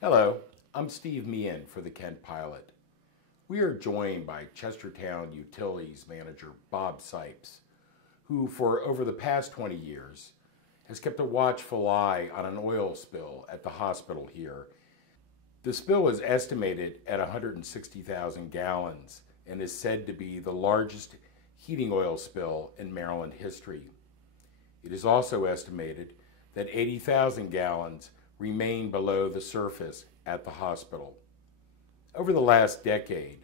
Hello, I'm Steve Meehan for the Kent Pilot. We are joined by Chestertown Utilities Manager Bob Sipes, who for over the past 20 years has kept a watchful eye on an oil spill at the hospital here. The spill is estimated at 160,000 gallons and is said to be the largest heating oil spill in Maryland history. It is also estimated that 80,000 gallons remain below the surface at the hospital. Over the last decade,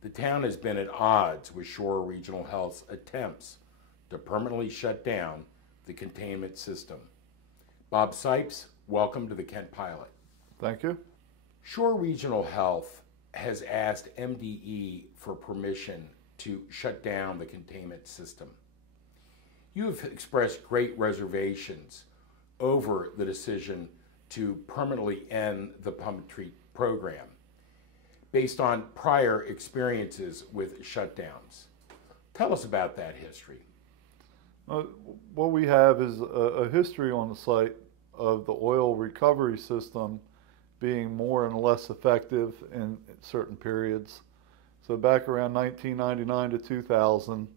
the town has been at odds with Shore Regional Health's attempts to permanently shut down the containment system. Bob Sipes, welcome to the Kent Pilot. Thank you. Shore Regional Health has asked MDE for permission to shut down the containment system. You have expressed great reservations over the decision to permanently end the pump and treat program based on prior experiences with shutdowns. Tell us about that history. What we have is a history on the site of the oil recovery system being more and less effective in certain periods. So back around 1999 to 2000,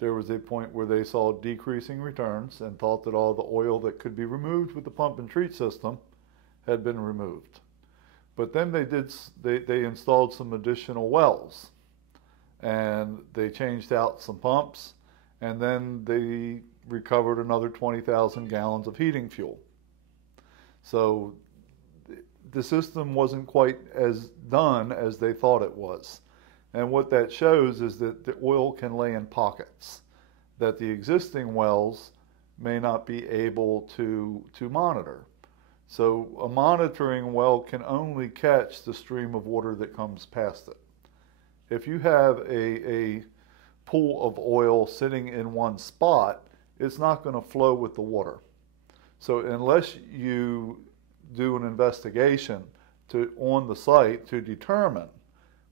there was a point where they saw decreasing returns and thought that all the oil that could be removed with the pump and treat system had been removed. But then they installed some additional wells, and they changed out some pumps, and then they recovered another 20,000 gallons of heating fuel. So the system wasn't quite as done as they thought it was. And what that shows is that the oil can lay in pockets that the existing wells may not be able to monitor. So a monitoring well can only catch the stream of water that comes past it. If you have a pool of oil sitting in one spot, it's not going to flow with the water. So unless you do an investigation on the site to determine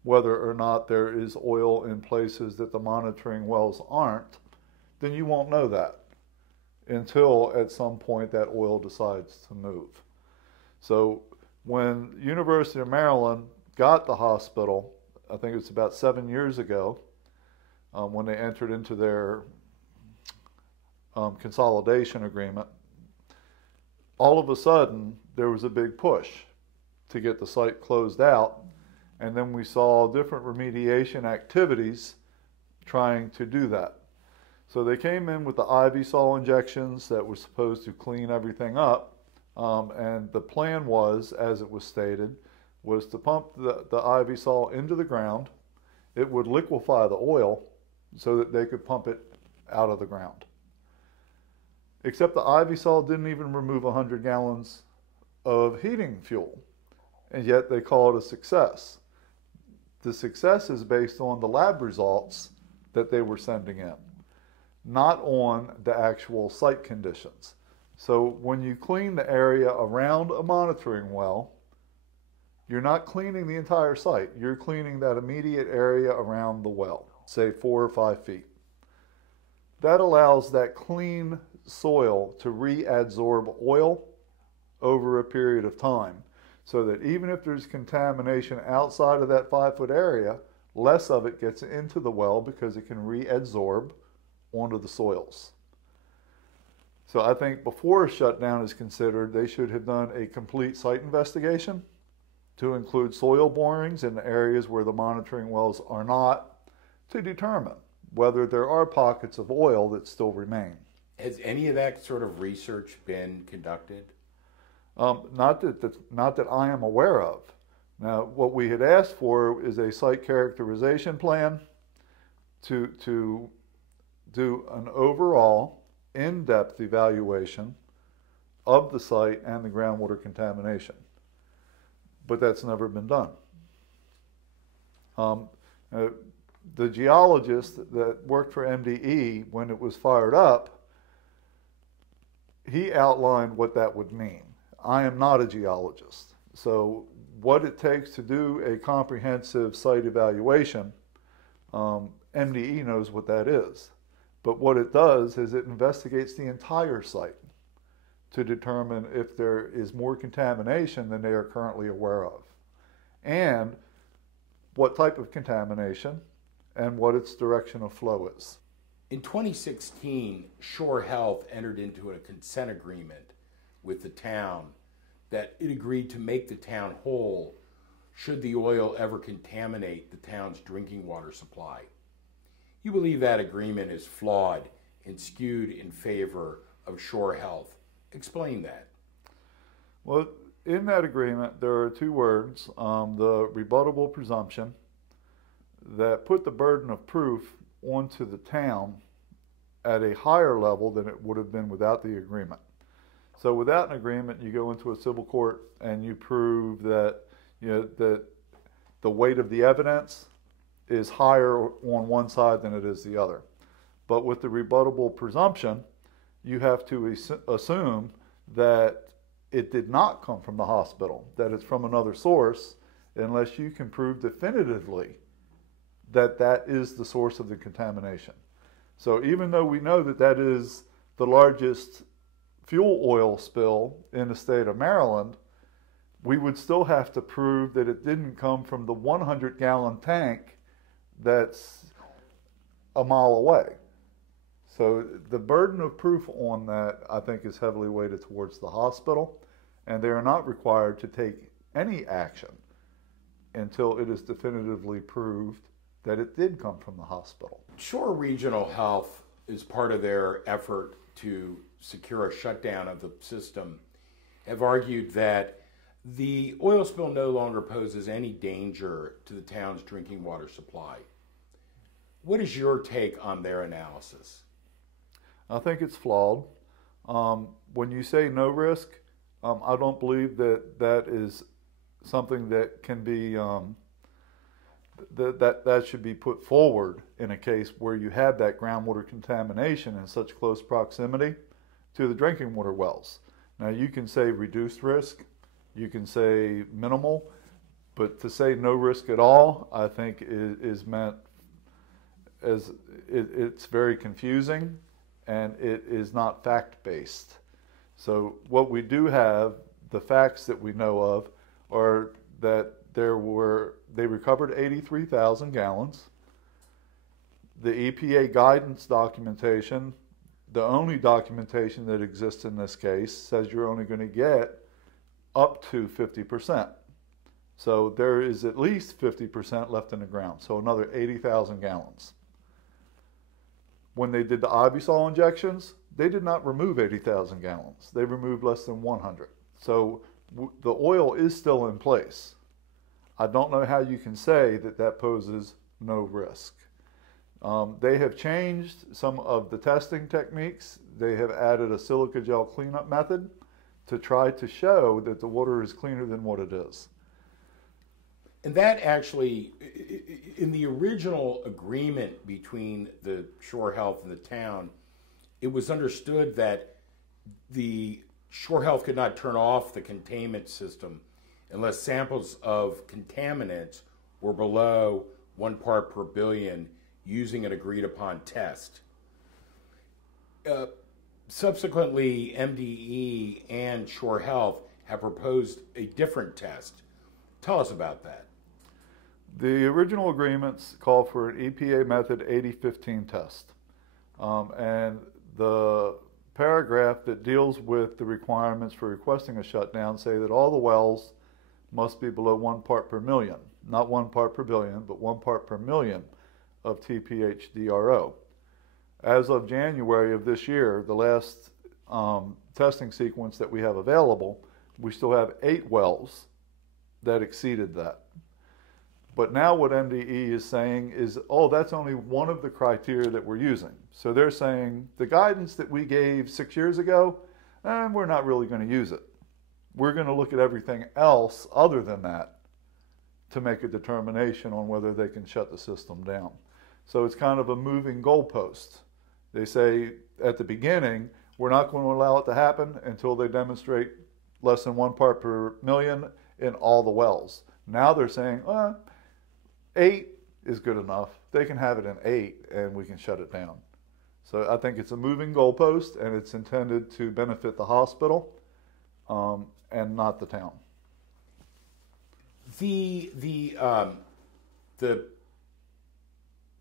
whether or not there is oil in places that the monitoring wells aren't, then you won't know that until at some point that oil decides to move. So when University of Maryland got the hospital, I think it was about 7 years ago, when they entered into their consolidation agreement, all of a sudden there was a big push to get the site closed out, and then we saw different remediation activities trying to do that. So they came in with the IV-Sol injections that were supposed to clean everything up, and the plan was, as it was stated, was to pump the IV-Sol into the ground. It would liquefy the oil so that they could pump it out of the ground. Except the IV-Sol didn't even remove 100 gallons of heating fuel, and yet they call it a success. The success is based on the lab results that they were sending in, not on the actual site conditions. So when you clean the area around a monitoring well, you're not cleaning the entire site. You're cleaning that immediate area around the well, say 4 or 5 feet. That allows that clean soil to reabsorb oil over a period of time, so that even if there's contamination outside of that 5-foot area, less of it gets into the well because it can reabsorb onto the soils. So I think before a shutdown is considered, they should have done a complete site investigation to include soil borings in the areas where the monitoring wells are not, to determine whether there are pockets of oil that still remain. Has any of that sort of research been conducted? Not that I am aware of. Now, what we had asked for is a site characterization plan to do an overall in-depth evaluation of the site and the groundwater contamination. But that's never been done. The geologist that worked for MDE, when it was fired up, he outlined what that would mean. I am not a geologist. So what it takes to do a comprehensive site evaluation, MDE knows what that is. But what it does is it investigates the entire site to determine if there is more contamination than they are currently aware of, and what type of contamination and what its direction of flow is. In 2016, Shore Health entered into a consent agreement with the town that it agreed to make the town whole should the oil ever contaminate the town's drinking water supply. You believe that agreement is flawed and skewed in favor of Shore Health. Explain that. Well, in that agreement, there are two words, the rebuttable presumption, that put the burden of proof onto the town at a higher level than it would have been without the agreement. So without an agreement, you go into a civil court and you prove that, that the weight of the evidence is higher on one side than it is the other. But with the rebuttable presumption, you have to assume that it did not come from the hospital, that it's from another source, unless you can prove definitively that that is the source of the contamination. So even though we know that that is the largest fuel oil spill in the state of Maryland, we would still have to prove that it didn't come from the 100-gallon tank that's a mile away. So the burden of proof on that, I think, is heavily weighted towards the hospital, and they are not required to take any action until it is definitively proved that it did come from the hospital. Shore Regional Health, is part of their effort to secure a shutdown of the system, have argued that the oil spill no longer poses any danger to the town's drinking water supply. What is your take on their analysis? I think it's flawed. When you say no risk, I don't believe that that is something that can be that should be put forward in a case where you have that groundwater contamination in such close proximity to the drinking water wells. Now you can say reduced risk, you can say minimal, but to say no risk at all, I think is meant as it's very confusing, and it is not fact-based. So what we do have, the facts that we know of, are that they recovered 83,000 gallons. The EPA guidance documentation, the only documentation that exists in this case, says you're only going to get up to 50%. So there is at least 50% left in the ground, so another 80,000 gallons. When they did the Ibusol injections, they did not remove 80,000 gallons. They removed less than 100. So the oil is still in place. I don't know how you can say that that poses no risk. They have changed some of the testing techniques. They have added a silica gel cleanup method to try to show that the water is cleaner than what it is. And that actually, in the original agreement between the Shore Health and the town, it was understood that the Shore Health could not turn off the containment system unless samples of contaminants were below 1 part per billion using an agreed upon test. Subsequently, MDE and Shore Health have proposed a different test. Tell us about that. The original agreements call for an EPA method 8015 test. And the paragraph that deals with the requirements for requesting a shutdown say that all the wells must be below 1 part per million, not 1 part per billion, but 1 part per million of TPH-DRO. As of January of this year, the last testing sequence that we have available, we still have 8 wells that exceeded that. But now what MDE is saying is, oh, that's only one of the criteria that we're using. So they're saying the guidance that we gave 6 years ago, we're not really going to use it. We're going to look at everything else other than that to make a determination on whether they can shut the system down. So it's kind of a moving goalpost. They say at the beginning, we're not going to allow it to happen until they demonstrate less than 1 part per million in all the wells. Now they're saying, 8 is good enough. They can have it in 8 and we can shut it down. So I think it's a moving goalpost, and it's intended to benefit the hospital and not the town. The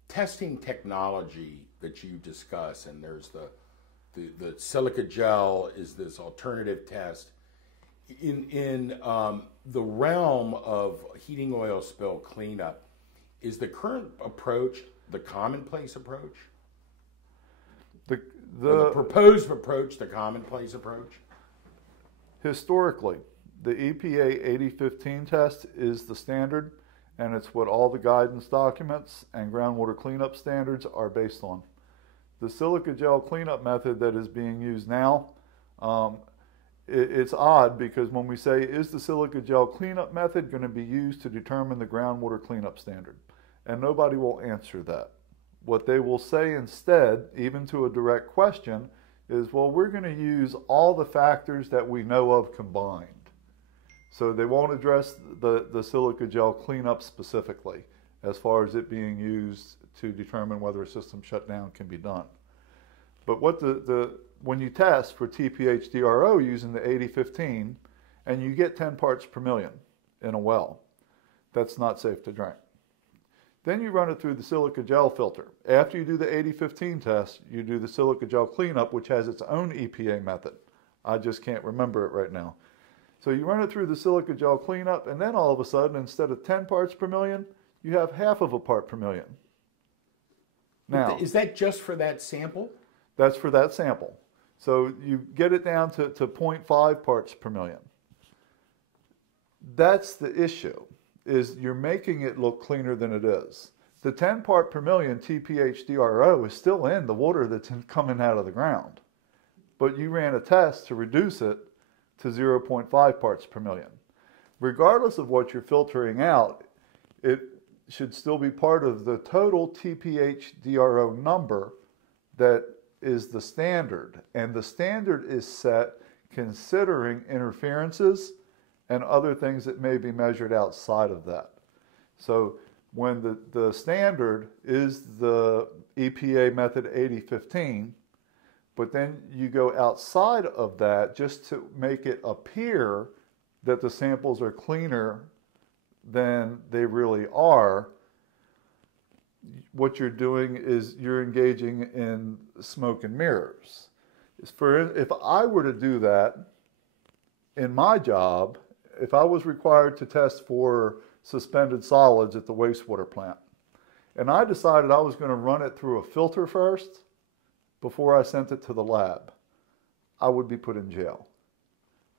testing technology that you discuss, and there's the silica gel is this alternative test. In the realm of heating oil spill cleanup, is the current approach the commonplace approach? The proposed approach the commonplace approach? Historically, the EPA 8015 test is the standard, and it's what all the guidance documents and groundwater cleanup standards are based on. The silica gel cleanup method that is being used now, it's odd because when we say, is the silica gel cleanup method going to be used to determine the groundwater cleanup standard? And nobody will answer that. What they will say instead, even to a direct question, is, well, we're going to use all the factors that we know of combined. So they won't address the silica gel cleanup specifically as far as it being used to determine whether a system shutdown can be done. But what when you test for TPH-DRO using the 8015 and you get 10 parts per million in a well, that's not safe to drink. Then you run it through the silica gel filter. After you do the 8015 test, you do the silica gel cleanup, which has its own EPA method. I just can't remember it right now. So you run it through the silica gel cleanup, and then all of a sudden, instead of 10 parts per million, you have half of a part per million. Now, is that just for that sample? That's for that sample. So you get it down to 0.5 parts per million. That's the issue, is you're making it look cleaner than it is. The 10 part per million TPH-DRO is still in the water that's coming out of the ground. But you ran a test to reduce it to 0.5 parts per million. Regardless of what you're filtering out, it should still be part of the total TPH-DRO number that is the standard. And the standard is set considering interferences and other things that may be measured outside of that. So when the standard is the EPA method 8015, but then you go outside of that just to make it appear that the samples are cleaner than they really are, what you're doing is you're engaging in smoke and mirrors. If I were to do that in my job, if I was required to test for suspended solids at the wastewater plant, and I decided I was going to run it through a filter first before I sent it to the lab, I would be put in jail.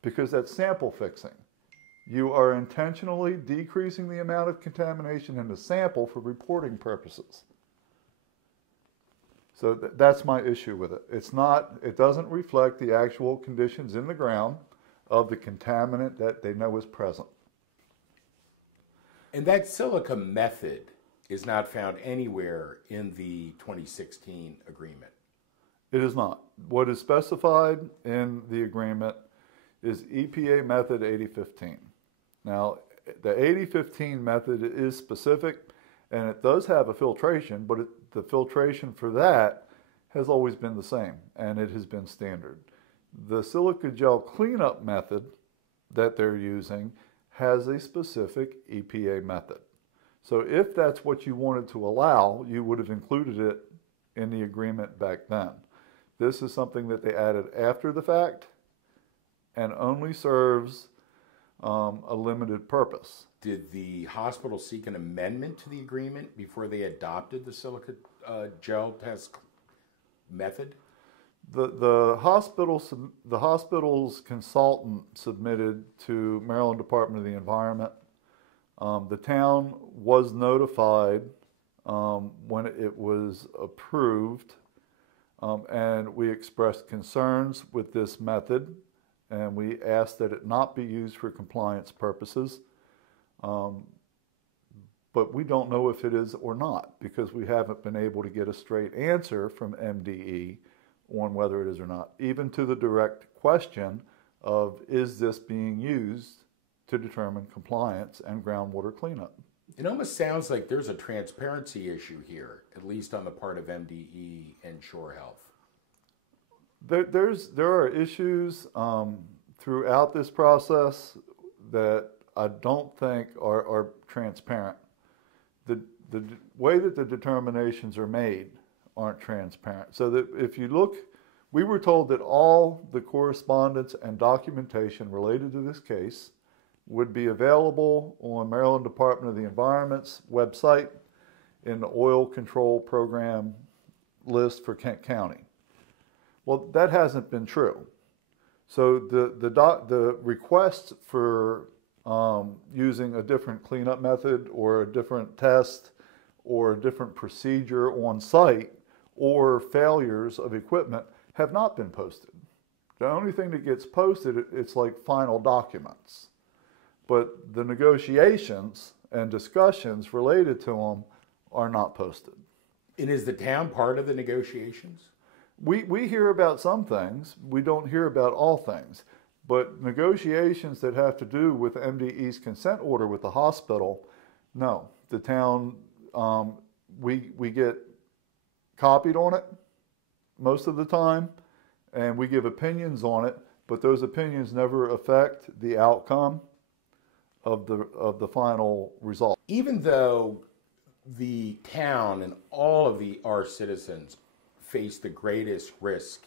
Because that's sample fixing. You are intentionally decreasing the amount of contamination in the sample for reporting purposes. So that's my issue with it. It doesn't reflect the actual conditions in the ground of the contaminant that they know is present. And that silica method is not found anywhere in the 2016 agreement. It is not. What is specified in the agreement is EPA method 8015. Now, the 8015 method is specific, and it does have a filtration, but the filtration for that has always been the same, and it has been standard. The silica gel cleanup method that they're using has a specific EPA method. So if that's what you wanted to allow, you would have included it in the agreement back then. This is something that they added after the fact and only serves a limited purpose. Did the hospital seek an amendment to the agreement before they adopted the silica gel test method? The hospital's consultant submitted to Maryland Department of the Environment. The town was notified when it was approved, and we expressed concerns with this method, and we asked that it not be used for compliance purposes. But we don't know if it is or not, because we haven't been able to get a straight answer from MDE on whether it is or not, even to the direct question of, is this being used to determine compliance and groundwater cleanup? It almost sounds like there's a transparency issue here, at least on the part of MDE and Shore Health. There are issues throughout this process that I don't think are transparent. The way that the determinations are made aren't transparent. So that if you look, we were told that all the correspondence and documentation related to this case would be available on Maryland Department of the Environment's website in the oil control program list for Kent County. Well, that hasn't been true. So the request for using a different cleanup method or a different test or a different procedure on site or failures of equipment have not been posted. The only thing that gets posted, it's like final documents. But the negotiations and discussions related to them are not posted. And is the town part of the negotiations? We hear about some things. We don't hear about all things. But negotiations that have to do with MDE's consent order with the hospital, no. The town, we get copied on it most of the time, and we give opinions on it, but those opinions never affect the outcome of the final result. Even though the town and all of our citizens face the greatest risk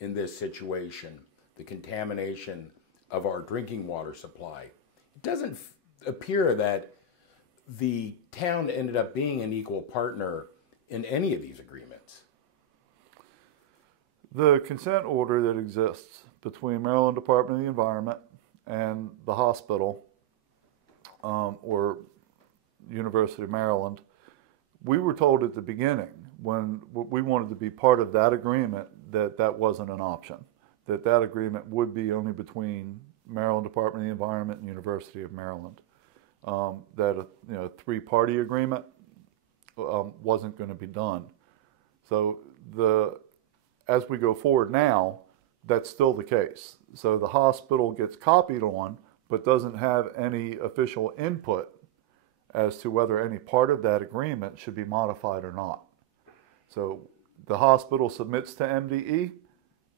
in this situation, the contamination of our drinking water supply, it doesn't appear that the town ended up being an equal partner in any of these agreements. The consent order that exists between Maryland Department of the Environment and the hospital or University of Maryland, we were told at the beginning when we wanted to be part of that agreement that that wasn't an option, that agreement would be only between Maryland Department of the Environment and University of Maryland, that a three-party agreement wasn't going to be done. So as we go forward now, that's still the case. So the hospital gets copied on, but doesn't have any official input as to whether any part of that agreement should be modified or not. So the hospital submits to MDE,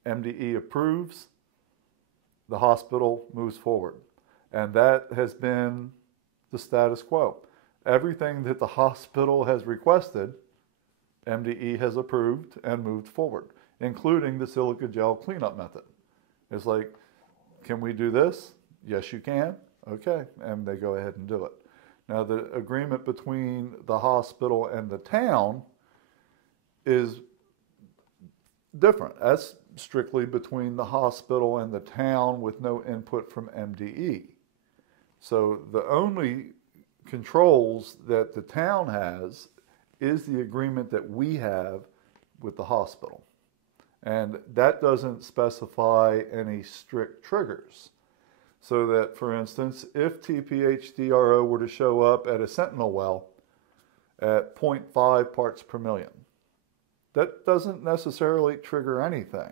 MDE approves, the hospital moves forward. And that has been the status quo. Everything that the hospital has requested, MDE has approved and moved forward, including the silica gel cleanup method. It's like, can we do this? Yes, you can. Okay, and they go ahead and do it. Now, the agreement between the hospital and the town is different. That's strictly between the hospital and the town with no input from MDE. So the only controls that the town has is the agreement that we have with the hospital. And that doesn't specify any strict triggers. So that, for instance, if TPHDRO were to show up at a Sentinel well at 0.5 parts per million, that doesn't necessarily trigger anything.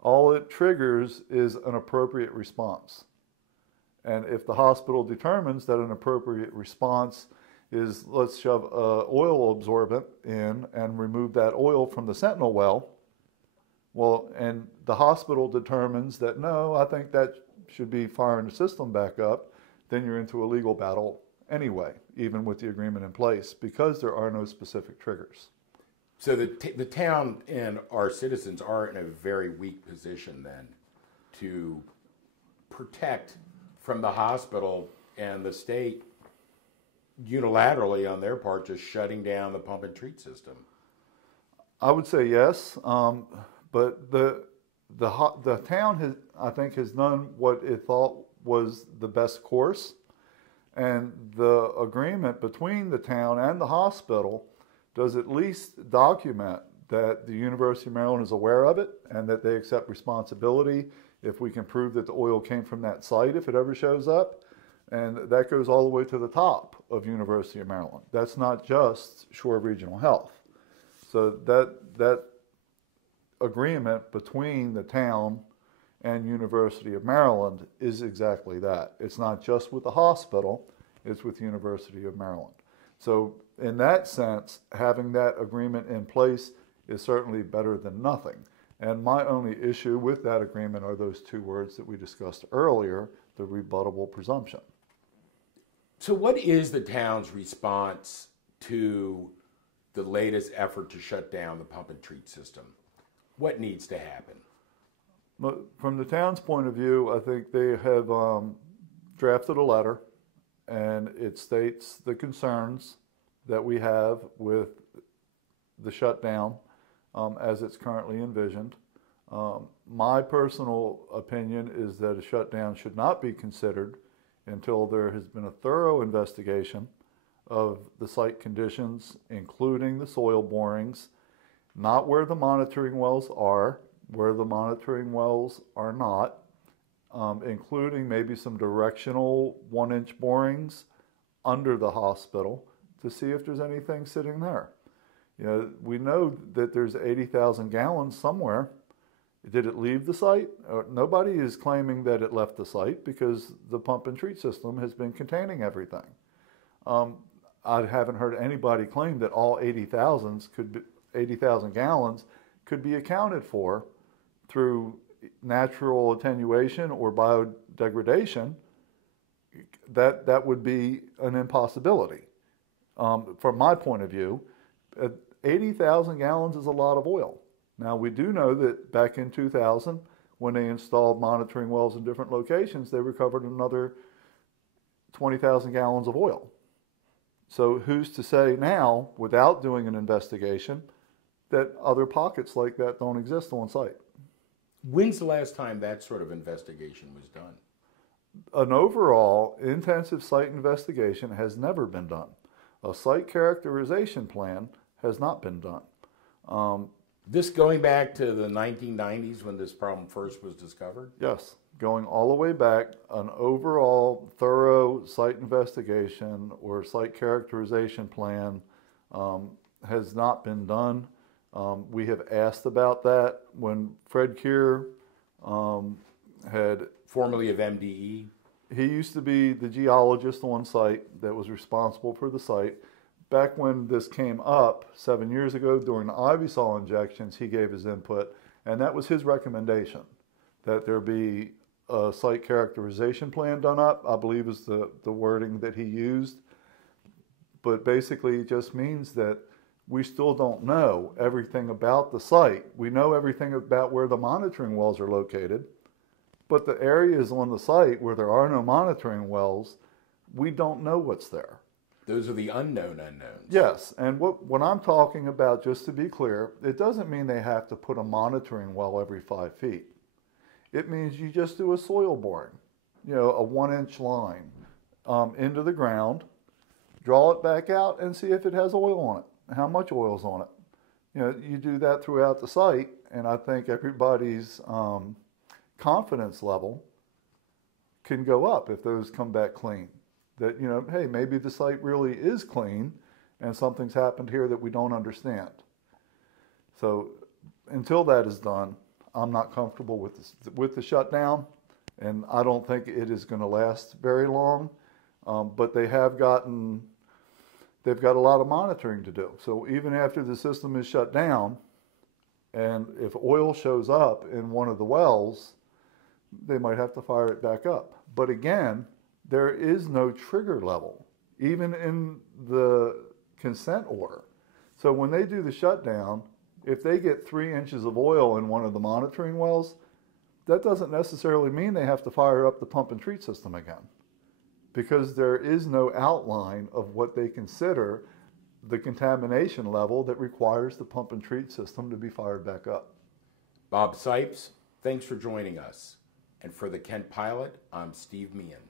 All it triggers is an appropriate response. And if the hospital determines that an appropriate response is, let's shove oil absorbent in and remove that oil from the Sentinel well, well, and the hospital determines that, no, I think that should be firing the system back up, then you're into a legal battle anyway, even with the agreement in place, because there are no specific triggers. So the town and our citizens are in a very weak position then to protect from the hospital and the state unilaterally on their part just shutting down the pump and treat system. I would say yes, but the town I think has done what it thought was the best course, and the agreement between the town and the hospital does at least document that the University of Maryland is aware of it and that they accept responsibility if we can prove that the oil came from that site if it ever shows up. And that goes all the way to the top of University of Maryland. That's not just Shore Regional Health. So that agreement between the town and University of Maryland is exactly that. It's not just with the hospital, it's with the University of Maryland. So in that sense, having that agreement in place is certainly better than nothing. And my only issue with that agreement are those two words that we discussed earlier, the rebuttable presumption. So what is the town's response to the latest effort to shut down the pump and treat system? What needs to happen? From the town's point of view, I think they have drafted a letter, and it states the concerns that we have with the shutdown as it's currently envisioned. My personal opinion is that a shutdown should not be considered until there has been a thorough investigation of the site conditions, including the soil borings, not where the monitoring wells are, where the monitoring wells are not, including maybe some directional 1-inch borings under the hospital to see if there's anything sitting there. You know, we know that there's 80,000 gallons somewhere. Did it leave the site? Nobody is claiming that it left the site because the pump and treat system has been containing everything. I haven't heard anybody claim that all 80,000 gallons could be accounted for through natural attenuation or biodegradation. That would be an impossibility. From my point of view, 80,000 gallons is a lot of oil. Now, we do know that back in 2000, when they installed monitoring wells in different locations, they recovered another 20,000 gallons of oil. So who's to say now, without doing an investigation, that other pockets like that don't exist on site? When's the last time that sort of investigation was done? An overall intensive site investigation has never been done. A site characterization plan has not been done. This going back to the 1990s when this problem first was discovered? Yes, going all the way back, an overall thorough site investigation or site characterization plan has not been done. We have asked about that when Fred Keir had... Formerly of MDE? He used to be the geologist on site that was responsible for the site. Back when this came up 7 years ago during the Ivysol injections, he gave his input, and that was his recommendation, that there be a site characterization plan done up, I believe is the wording that he used. But basically it just means that we still don't know everything about the site. We know everything about where the monitoring wells are located, but the areas on the site where there are no monitoring wells, we don't know what's there. Those are the unknown unknowns. Yes, and what I'm talking about, just to be clear, it doesn't mean they have to put a monitoring well every 5 feet. It means you just do a soil boring, you know, a 1-inch line into the ground, draw it back out and see if it has oil on it, how much oil's on it. You know, you do that throughout the site, and I think everybody's confidence level can go up if those come back clean. That, you know, hey, maybe the site really is clean and something's happened here that we don't understand. So until that is done, I'm not comfortable with the shutdown, and I don't think it is going to last very long. But they've got a lot of monitoring to do. So even after the system is shut down, and if oil shows up in one of the wells, they might have to fire it back up. But again, there is no trigger level, even in the consent order. So when they do the shutdown, if they get 3 inches of oil in one of the monitoring wells, that doesn't necessarily mean they have to fire up the pump and treat system again, because there is no outline of what they consider the contamination level that requires the pump and treat system to be fired back up. Bob Sipes, thanks for joining us. And for the Kent Pilot, I'm Steve Meehan.